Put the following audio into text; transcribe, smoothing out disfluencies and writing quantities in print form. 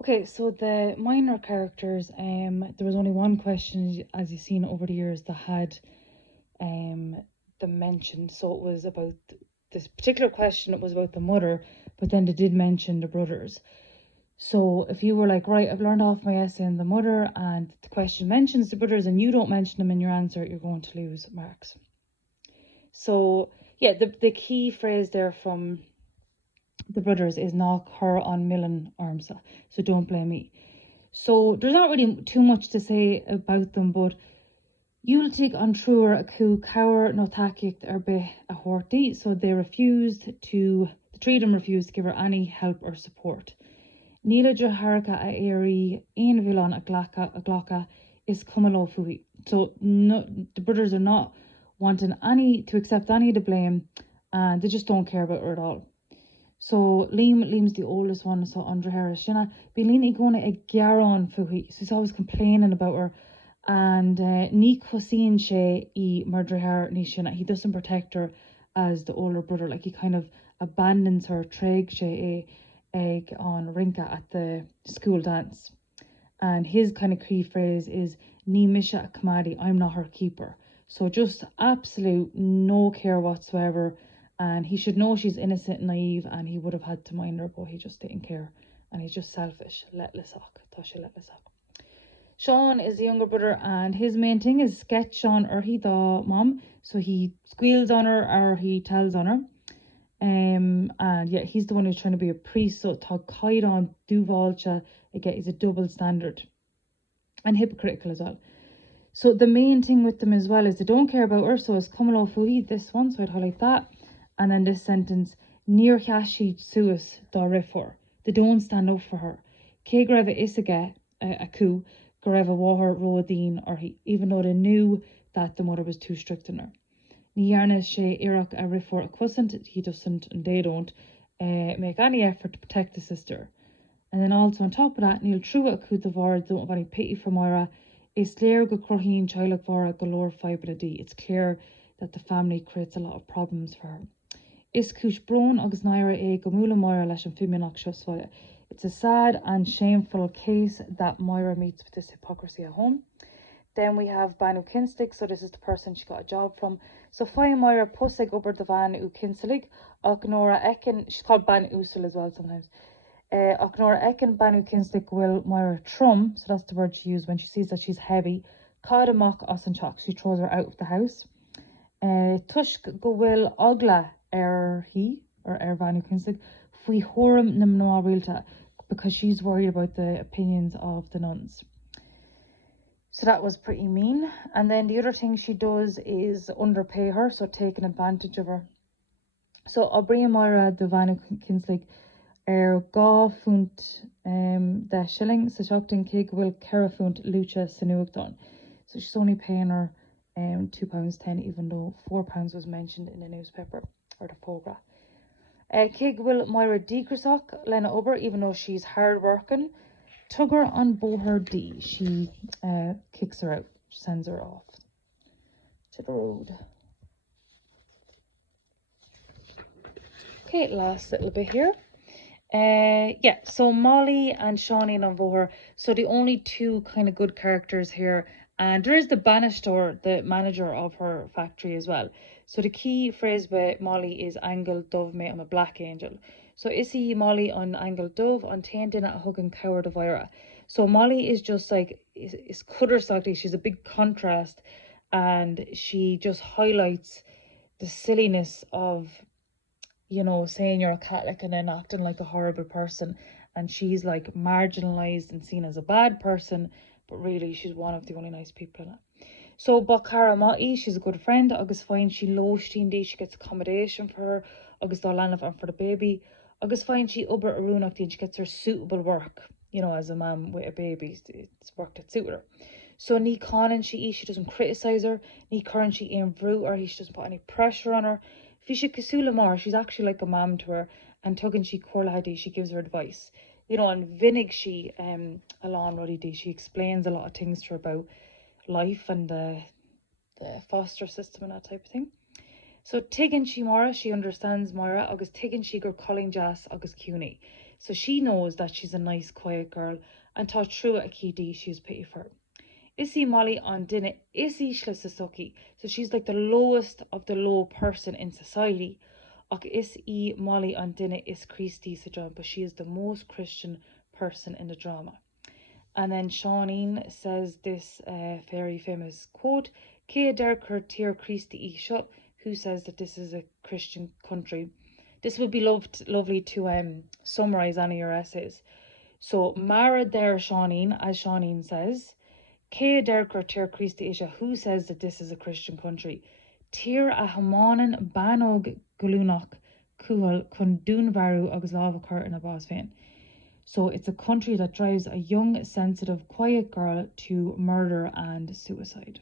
Okay, so the minor characters, there was only one question, as you've seen over the years, that had them mentioned. So it was about this particular question, it was about the mother, but then they did mention the brothers. So if you were like, right, I've learned off my essay on the mother and the question mentions the brothers and you don't mention them in your answer, you're going to lose marks. So yeah, the key phrase there from the brothers is knock her on Millen Armsa. So don't blame me. So there's not really too much to say about them, but you'll take on truer a coup cower no takic be a horty. So the three of them refused to give her any help or support. Níla de harca a éirí ein bhíleán a ghlacha is cumalo fui. So no, the brothers are not wanting to accept any of the blame, and they just don't care about her at all. So Liam's the oldest one, so under her Shinna. Bilini gonna a garon fuhi. So he's always complaining about her. And ní cosín sé I murder her ní Shinna. He doesn't protect her as the older brother. Like he kind of abandons her treg sé egg on Rinka at the school dance. And his kind of key phrase is Ní misha kamadi, I'm not her keeper. So just absolute no care whatsoever. And he should know she's innocent and naive, and he would have had to mind her, but he just didn't care. And he's just selfish. Letless. Sean is the younger brother, and his main thing is sketch on or he the mom. So he squeals on her or he tells on her. And yeah, he's the one who's trying to be a priest, so tá caid on Duvalcha again is a double standard and hypocritical as well. So the main thing with them as well is they don't care about her, so it's Kamalo Fuhi, this one, so I'd highlight that. And then this sentence, Near Hashi Suis da Rifor. They don't stand up for her. Ke Greva Isaga a coup, Greva Wahar Rodin, or he, even though they knew that the mother was too strict on her. Niarna sé Iraq a Rifor a Quasant, he doesn't and they don't make any effort to protect the sister. And then also on top of that, Neil Trua a coup the Vara don't have any pity for Moira. Is clear go crohin child Vara galore fibre D. It's clear that the family creates a lot of problems for her. Is Kush Bron agus Naira a Gomula Moira lesh and Fiminach. It's a sad and shameful case that Moira meets with this hypocrisy at home. Then we have Banu Kinstick, so this is the person she got a job from. So Fine Moira Pusig over the van u Kinstilig, Oknora Ekin, she's called Ban Usul as well sometimes. Oknora Ekin Banu Kinstick will Moira Trum, so that's the word she used when she sees that she's heavy. Cada mock Osenchok, she throws her out of the house. Tushk go will Ogla he or Banu Kinstick, Fui Horum Nimnoa Realta, because she's worried about the opinions of the nuns. So that was pretty mean. And then the other thing she does is underpay her, so taking advantage of her. So Aubrey Moira the Vanu Kinsley gá funt the shilling sa shocked kig will Cara funt lucha sanuagdon. So she's only paying her £2.10, even though £4 was mentioned in the newspaper or the photograph. Kig will Moira Decresock Lena Ober, even though she's hard working. Tugger on Boher D. She kicks her out, sends her off to the road. Okay, last little bit here. Yeah, so Molly and Shawnee and Voher. So the only two kind of good characters here. And there is the Bannister, the manager of her factory as well. So the key phrase by Molly is Angle Dove me, I'm a black angel. So Issy Molly on Angle Dove on Taintin at Huggin Coward of Ira. So Molly is just like is cutter sockly, she's a big contrast, and she just highlights the silliness of, you know, saying you're a Catholic and then acting like a horrible person. And she's like marginalized and seen as a bad person, but really she's one of the only nice people in it. So Bakara Mai, she's a good friend. August fine she loshtin she gets accommodation for her. August Darlanov and for the baby. August fine she uber arunachti and she gets her suitable work. You know, as a mum with a baby, it's work that suited her. So Ní Conan she doesn't criticize her. Ní Curran she ain't brute her. She doesn't put any pressure on her. Fisha Kasula Mar, she's actually like a mom to her. And Tuggin she Corlahadi, she gives her advice. You know, and Vinig she Alon Ruddy she explains a lot of things to her about life and the foster system and that type of thing. So Tiggin she Mara, she understands Moira, August Tiggin she gur Colin Jas, August Cuny. So she knows that she's a nice, quiet girl and tá true a Kidi she's pity for her. Issy Molly on dinner Issy Schlisasuki. So she's like the lowest of the low person in society. Och Issy Molly on dinner is Christy Sajon, but she is the most Christian person in the drama. And then Shawneen says this very famous quote, Kia Derker Tier Christy Isha, who says that this is a Christian country. This would be lovely to summarize any of your essays. So Mara there Shawneen, as Shawneen says, Kia Derker Tier Christy Isha, who says that this is a Christian country. Tier a Hamanan Banog Gulunok Kuhal Kundun Varu Aguslavakar in a boss fan. So it's a country that drives a young, sensitive, quiet girl to murder and suicide.